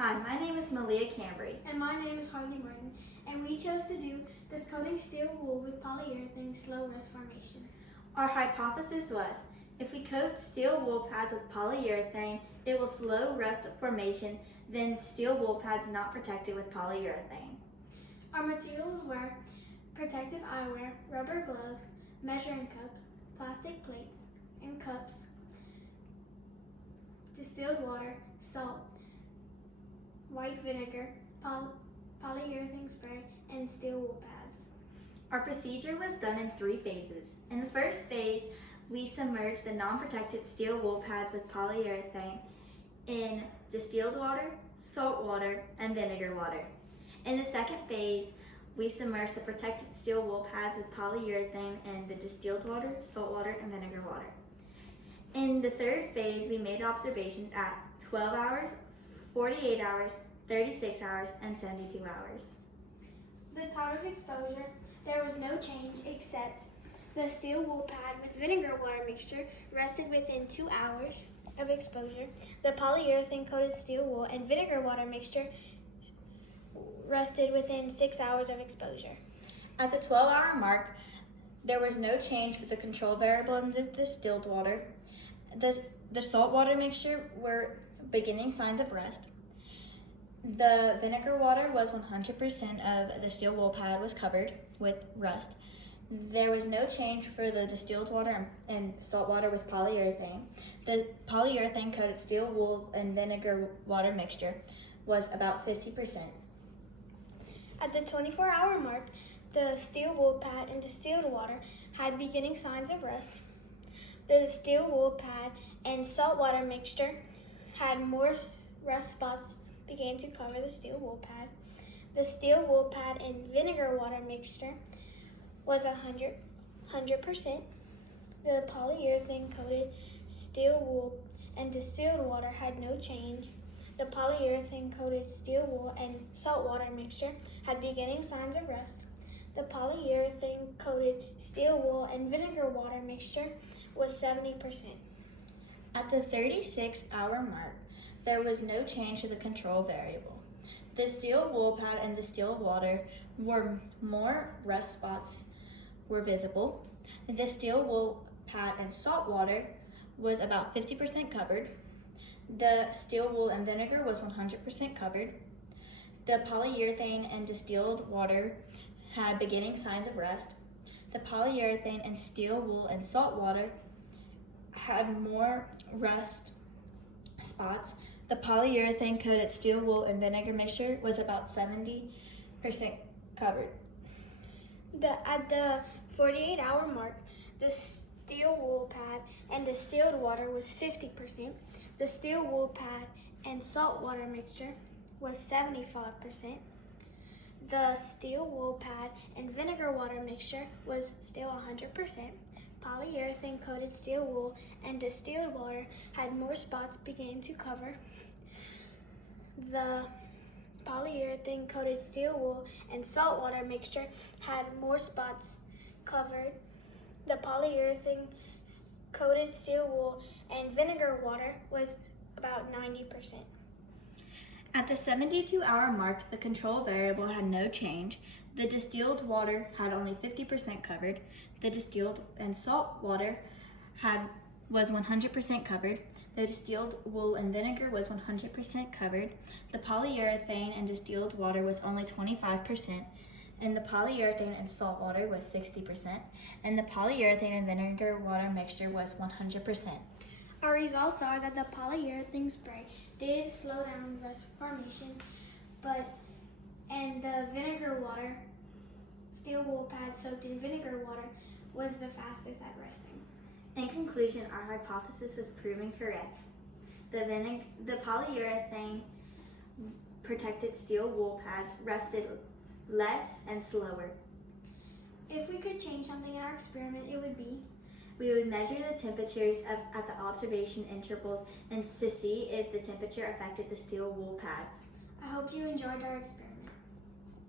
Hi, my name is Malia Cambre. And my name is Harli, and we chose to do this coating steel wool with polyurethane slow rust formation. Our hypothesis was, if we coat steel wool pads with polyurethane, it will slow rust formation than steel wool pads not protected with polyurethane. Our materials were protective eyewear, rubber gloves, measuring cups, plastic plates and cups, distilled water, salt, white vinegar, polyurethane spray, and steel wool pads. Our procedure was done in 3 phases. In the first phase, we submerged the non-protected steel wool pads with polyurethane in distilled water, salt water, and vinegar water. In the second phase, we submerged the protected steel wool pads with polyurethane in the distilled water, salt water, and vinegar water. In the third phase, we made observations at 12 hours, 48 hours, 36 hours, and 72 hours. The time of exposure, there was no change except the steel wool pad with vinegar water mixture rested within 2 hours of exposure. The polyurethane coated steel wool and vinegar water mixture rested within 6 hours of exposure. At the 12-hour mark, there was no change for the control variable in the distilled water. The salt water mixture were beginning signs of rust. The vinegar water was 100% of the steel wool pad was covered with rust. There was no change for the distilled water and salt water with polyurethane. The polyurethane coated steel wool and vinegar water mixture was about 50%. At the 24-hour mark, the steel wool pad and distilled water had beginning signs of rust. The steel wool pad and salt water mixture had more rust spots began to cover the steel wool pad. The steel wool pad and vinegar water mixture was 100%. The polyurethane coated steel wool and distilled water had no change. The polyurethane coated steel wool and salt water mixture had beginning signs of rust. The polyurethane coated steel wool and vinegar water mixture was 70%. At the 36-hour mark, there was no change to the control variable. The steel wool pad and distilled water were more rust spots were visible. The steel wool pad and salt water was about 50% covered. The steel wool and vinegar was 100% covered. The polyurethane and distilled water had beginning signs of rust. The polyurethane and steel wool and salt water had more rust spots. The polyurethane coated steel wool and vinegar mixture was about 70% covered. At the 48-hour mark, the steel wool pad and distilled water was 50%. The steel wool pad and salt water mixture was 75%. The steel wool pad and vinegar water mixture was still 100%. Polyurethane coated steel wool and distilled water had more spots beginning to cover. The polyurethane coated steel wool and salt water mixture had more spots covered. The polyurethane coated steel wool and vinegar water was about 90%. At the 72-hour mark, the control variable had no change. The distilled water had only 50% covered. The distilled and salt water was 100% covered. The distilled wool and vinegar was 100% covered. The polyurethane and distilled water was only 25%, and the polyurethane and salt water was 60%, and the polyurethane and vinegar water mixture was 100%. Our results are that the polyurethane spray did slow down rust formation, and the vinegar water, steel wool pad soaked in vinegar water, was the fastest at rusting. In conclusion, our hypothesis was proven correct. The polyurethane protected steel wool pads rusted less and slower. If we could change something in our experiment, it would be: we would measure the temperatures at the observation intervals and to see if the temperature affected the steel wool pads. I hope you enjoyed our experiment.